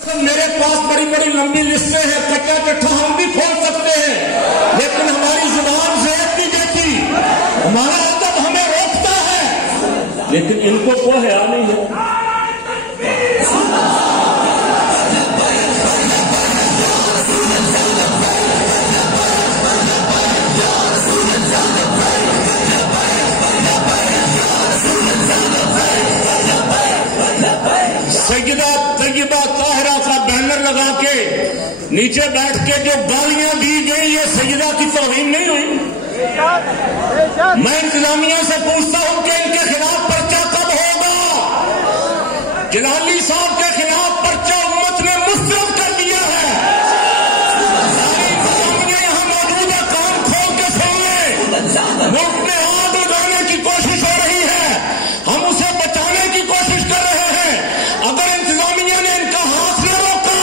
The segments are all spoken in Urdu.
میرے پاس بڑی بڑی لمبی لسٹیں ہیں، کچا چٹھا ہم بھی کھول سکتے ہیں، لیکن ہماری زبان زیب نہیں دیتی، ہمارا ادب ہمیں روکتا ہے، لیکن ان کو کوئی حیا نہیں ہے۔ سیدہ طیبہ طاہرہ کا بینر لگا کے نیچے بیٹھ کے جو گالیاں دی گئی، یہ سیدہ کی توہین نہیں ہوئی؟ میں انتظامیہ سے پوچھتا ہوں کہ ان کے خلاف پرچہ کب ہوگا؟ جلالی صاحب کے خلاف پرچہ امت نے مسترد کر دیا ہے۔ ساری انتظامیہ یہاں موجود ہے، کام کھول کے سن لیں۔ ملک میں آگ لگانے کی کوشش ہو رہی ہے، ہم اسے بچانے کی کوشش کر رہے ہیں۔ اگر انتظامیہ نے ان کا ہاتھ نہ روکا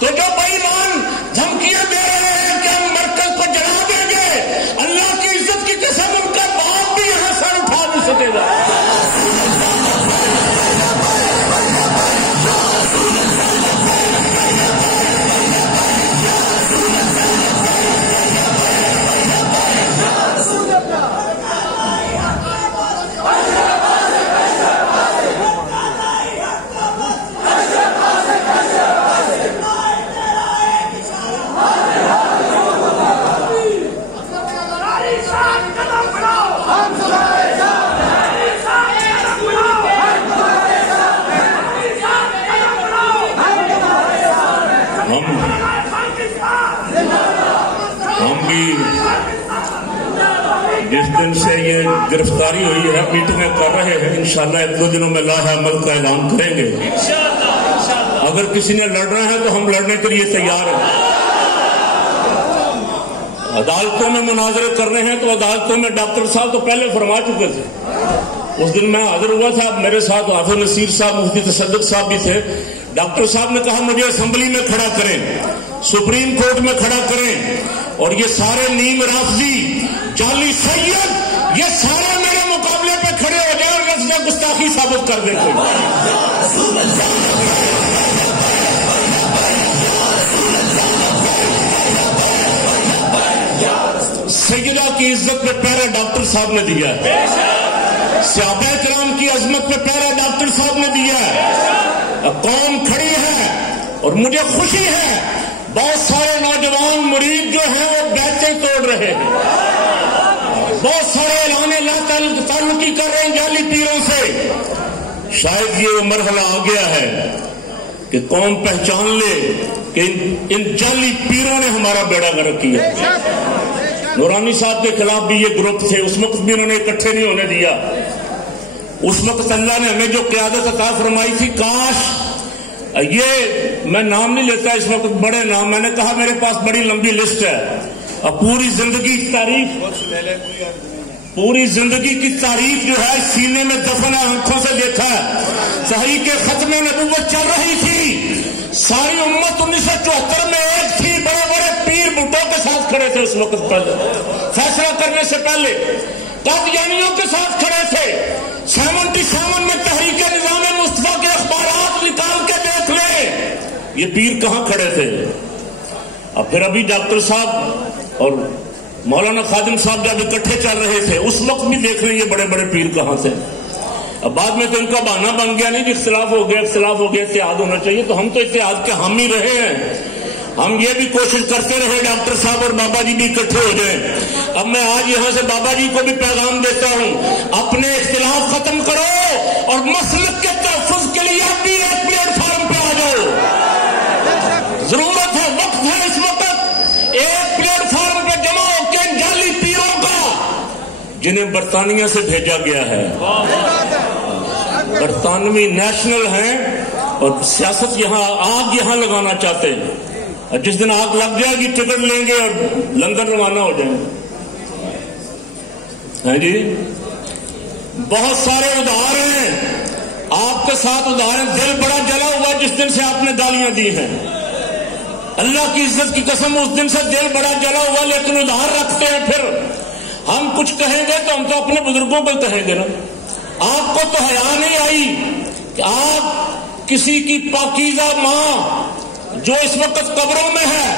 تو جو بے ایمان دھمکیاں دے رہے ہیں کہ ہم مرکز کو جلا دیں گے، اللہ کی عزت کی قسم ان کا باپ بھی یہاں سر اٹھا نہیں سکے گا۔ ہم بھی جس دن سے یہ گرفتاری ہوئی ہے میٹنگیں کر رہے ہیں، انشاءاللہ ایک دو دنوں میں لاہ عمل کا اعلان کریں گے۔ اگر کسی نے لڑنا ہے تو ہم لڑنے کے لیے تیار ہیں۔ عدالتوں میں مناظرے کرنے ہیں تو عدالتوں میں ڈاکٹر صاحب تو پہلے فرما چکے تھے۔ اس دن میں حاضر ہوا تھا، میرے ساتھ حافظ نصیر صاحب، مفتی تصدق صاحب بھی تھے۔ ڈاکٹر صاحب نے کہا مجھے اسمبلی میں کھڑا کریں، سپریم کورٹ میں کھڑا کریں، اور یہ سارے نیم رافضی جعلی سید یہ سارے میرے مقابلے پہ کھڑے ہو جائے اور لفظ گستاخی ثابت کر دیں۔ سیدہ کی عزت پہ پہرا ڈاکٹر صاحب نے دیا ہے، صحابہ کرام کی عظمت پہ پہرا ڈاکٹر صاحب نے دیا ہے۔ قوم کھڑی ہے اور مجھے خوشی ہے، بہت سارے نوجوان مرید جو ہیں وہ بیعتیں توڑ رہے ہیں، بہت سارے اعلان لا تعلقی کر رہے ہیں جعلی پیروں سے۔ شاید یہ مرحلہ آ گیا ہے کہ قوم پہچان لے کہ ان جعلی پیروں نے ہمارا بیڑا غرق کیا۔ نورانی صاحب کے خلاف بھی یہ گروپ تھے، اس وقت بھی انہوں نے اکٹھے نہیں ہونے دیا۔ اس وقت اللہ نے ہمیں جو قیادت عطا فرمائی تھی، کاش یہ میں نام نہیں لیتا اس وقت، بڑے نام، میں نے کہا میرے پاس بڑی لمبی لسٹ ہے، اور پوری زندگی کی تعریف، پوری زندگی کی تعریف جو ہے سینے میں دفن ہے، آنکھوں سے دیکھا ہے۔ تحریک ختم نبوت چل رہی تھی، ساری امت 1974 میں ایک تھی، بڑے بڑے پیر بھٹو کے ساتھ کھڑے تھے اس وقت، پہلے فیصلہ کرنے سے پہلے قادیانیوں کے ساتھ کھڑے تھے۔ 77 میں تحریک نظام مصطفیٰ کے اخبارات نکال کے دیکھ لیں، یہ پیر کہاں کھڑے تھے۔ اب پھر ابھی ڈاکٹر صاحب اور مولانا خادم صاحب جب اکٹھے چل رہے تھے اس وقت بھی دیکھ رہے ہیں یہ بڑے بڑے پیر کہاں تھے۔ اب بعد میں تو ان کا بہانہ بن گیا، نہیں اختلاف ہو گیا، اتحاد ہونا چاہیے، تو ہم تو اتحاد کے حامی رہے ہیں۔ ہم یہ بھی کوشش کرتے رہے ڈاکٹر صاحب اور بابا جی بھی اکٹھے ہو جائیں۔ اب میں آج یہاں سے بابا جی کو بھی پیغام دیتا ہوں، اپنے اختلاف ختم کرو اور مسلک کے تحفظ کے لیے اب بھی ایک پلیٹ فارم پہ آ جاؤ۔ ضرورت ہے، وقت ہے اس وقت ایک پلیٹ فارم پہ جمع ہو کے جعلی پیروں کا، جنہیں برطانیہ سے بھیجا گیا ہے، برطانوی نیشنل ہیں اور سیاست یہاں، آگ یہاں لگانا چاہتے ہیں، اور جس دن آگ لگ جائے گی ٹکٹ لیں گے اور لندن روانہ ہو جائیں گے۔ ہاں جی، بہت سارے ادھار ہیں آپ کے ساتھ، ادھار ہیں، دل بڑا جلا ہوا جس دن سے آپ نے گالیاں دی ہیں، اللہ کی عزت کی قسم اس دن سے دل بڑا جلا ہوا، لیکن ادھار رکھتے ہیں۔ پھر ہم کچھ کہیں گے تو ہم تو اپنے بزرگوں کو کہیں گے نا۔ آپ کو تو حیا نہیں آئی کہ آپ کسی کی پاکیزہ ماں جو اس وقت قبروں میں ہے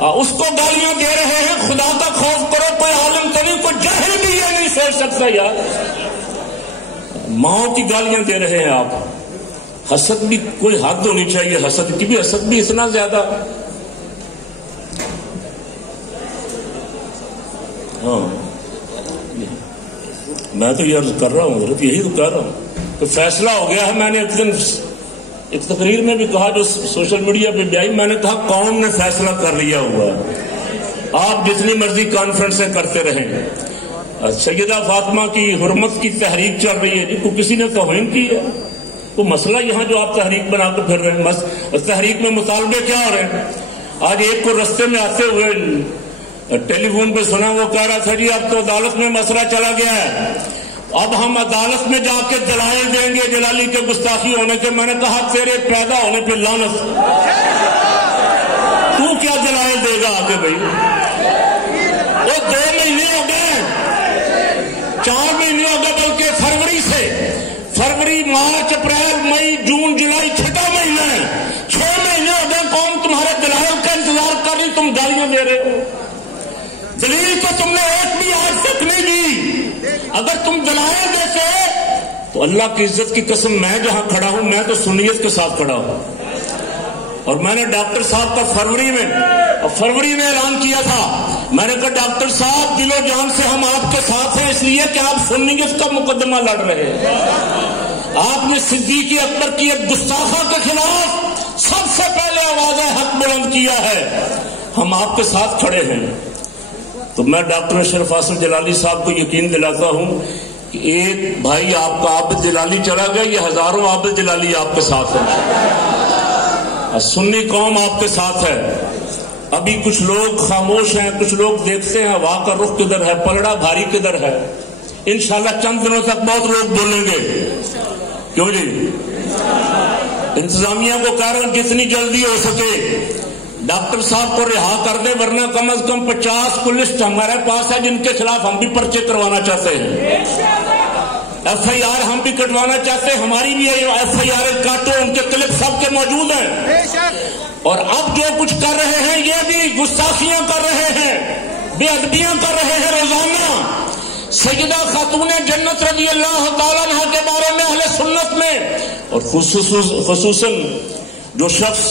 اس کو گالیاں دے رہے ہیں. خدا کا خوف کرو, کوئی عالم تو نہیں, کوئی جاہل بھی یہ نہیں سوچ سکتا یار. ماؤں کی گالیاں دے رہے ہیں آپ. حسد بھی کوئی حد ہونی چاہیے, حسد کی بھی, حسد بھی اتنا زیادہ. ہاں میں تو یہ عرض کر رہا ہوں, یہی تو کہہ رہا ہوں کہ فیصلہ ہو گیا ہے. میں نے ایک دن ایک تقریر میں بھی کہا جو سوشل میڈیا پہ بھی آئی, میں نے کہا قوم نے فیصلہ کر لیا ہوا ہے, آپ جتنی مرضی کانفرنسیں کرتے رہیں. سیدہ فاطمہ کی حرمت کی تحریک چل رہی ہے جی, کو کسی نے توہین کی ہے؟ تو مسئلہ یہاں جو آپ تحریک بنا کے پھر رہے ہیں, تحریک میں مطالبے کیا ہو رہے ہیں؟ آج ایک کو رستے میں آتے ہوئے ٹیلی فون پہ سنا, وہ کہہ رہا تھا جی اب تو عدالت میں مسئلہ چلا گیا ہے, اب ہم عدالت میں جا کے دلائل دیں گے جلالی کے گستاخی ہونے کے. میں نے کہا تیرے پیدا ہونے پہ لعنت, تو کیا دلائل دے گا آگے بھائی؟ وہ 2 مہینے ہو گئے, 4 مہینے ہو گئے, بلکہ فروری سے, فروری مارچ اپریل مئی جون جولائی 6واں مہینہ ہے, 6 مہینے ہو گئے قوم تمہارے دلائل کا انتظار کر رہی, تم گالیاں دے رہے ہو. دلیل تو تم نے ایک بھی آج تک نہیں دی. اگر تم دلائل دیتے تو اللہ کی عزت کی قسم میں جہاں کھڑا ہوں میں تو سنیت کے ساتھ کھڑا ہوں. اور میں نے ڈاکٹر صاحب کا فروری میں اعلان کیا تھا, میں نے کہا ڈاکٹر صاحب دل و جان سے ہم آپ کے ساتھ ہیں, اس لیے کہ آپ سنیت کا مقدمہ لڑ رہے ہیں. آپ نے صدیق اکبر کی ایک گستاخہ کے خلاف سب سے پہلے آواز حق بلند کیا ہے, ہم آپ کے ساتھ کھڑے ہیں. تو میں ڈاکٹر اشرف حاصل جلالی صاحب کو یقین دلاتا ہوں کہ ایک بھائی آپ کا عابد جلالی چلا گیا, یہ ہزاروں عابد جلالی آپ کے ساتھ ہیں, سنی قوم آپ کے ساتھ ہے. ابھی کچھ لوگ خاموش ہیں, کچھ لوگ دیکھتے ہیں ہوا کا رخ کدھر ہے, پلڑا بھاری کدھر ہے. انشاءاللہ چند دنوں تک بہت لوگ بولیں گے. کیوں جی؟ انتظامیہ کو کہہ رہا ہوں جتنی جلدی ہو سکے ڈاکٹر صاحب کو رہا کر دیں, ورنہ کم از کم 50 کو لسٹ ہمارے پاس ہے جن کے خلاف ہم بھی پرچے کروانا چاہتے ہیں. ایف آئی آر ہم بھی کٹوانا چاہتے ہیں, ہماری بھی ایف آئی آر کاٹو, ان کے کلپ سب کے موجود ہیں. اور اب جو کچھ کر رہے ہیں یہ بھی گستاخیاں کر رہے ہیں, بے ادبیاں کر رہے ہیں روزانہ. سیدہ خاتون جنت رضی اللہ تعالیٰ عنہ کے بارے میں اہل سنت میں, اور خصوصاً جو شخص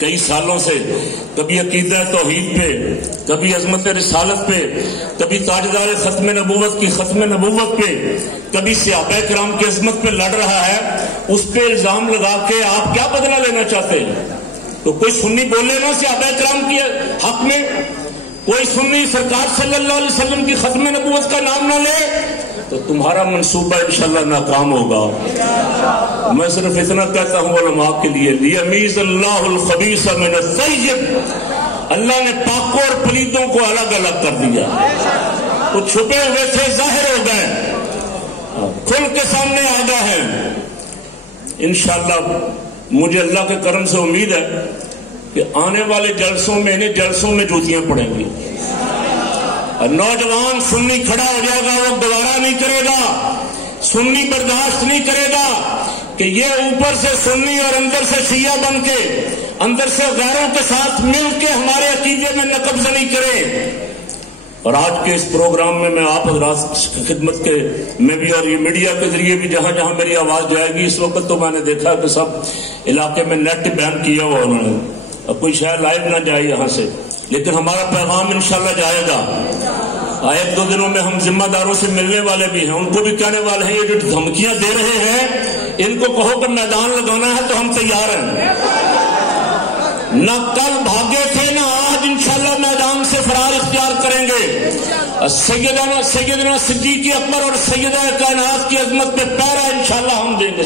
کئی سالوں سے کبھی عقیدہ توحید پہ, کبھی عظمت رسالت پہ, کبھی تاجدار ختم نبوت کی ختم نبوت پہ, کبھی صحابہ کرام کی عظمت پہ لڑ رہا ہے, اس پہ الزام لگا کے آپ کیا بدلہ لینا چاہتے ہیں؟ تو کوئی سنی بولے نا صحابہ کرام کے حق میں, کوئی سنی سرکار صلی اللہ علیہ وسلم کی ختم نبوت کا نام نہ لے, تو تمہارا منصوبہ انشاءاللہ ناکام ہوگا. میں صرف اتنا کہتا ہوں علماء کے لیے, لیمیز اللہ الخبیث من الطیب, اللہ نے پاکوں اور پلیدوں کو الگ الگ کر دیا. وہ چھپے ہوئے تھے ظاہر ہو گئے, کھل کے سامنے آ گئے ہیں. انشاءاللہ مجھے اللہ کے کرم سے امید ہے کہ آنے والے جلسوں میں انہیں جلسوں میں جوتیاں پڑیں گی. نوجوان سنی کھڑا ہو جائے گا, وہ گوارا نہیں کرے گا, سنی برداشت نہیں کرے گا کہ یہ اوپر سے سنی اور اندر سے شیعہ بن کے, اندر سے غیروں کے ساتھ مل کے ہمارے عقیدے میں نقب زنی کرے. اور آج کے اس پروگرام میں آپ حضرات کی خدمت کے میں بھی, اور یہ میڈیا کے ذریعے بھی جہاں جہاں میری آواز جائے گی, اس وقت تو میں نے دیکھا کہ سب علاقے میں نیٹ بین کیا ہوا انہوں نے, اب کوئی شاید لائیو نہ جائے یہاں سے, لیکن ہمارا پیغام انشاءاللہ جائے گا. 1-2 دنوں میں ہم ذمہ داروں سے ملنے والے بھی ہیں, ان کو بھی کہنے والے ہیں یہ جو دھمکیاں دے رہے ہیں ان کو کہو کہ میدان لگانا ہے تو ہم تیار ہیں. نہ کل بھاگے تھے نہ آج انشاءاللہ میدان سے فرار اختیار کریں گے. سیدنا صدیق اکبر اور سیدہ کائنات کی عظمت پہ پیرا انشاءاللہ ہم دیں گے.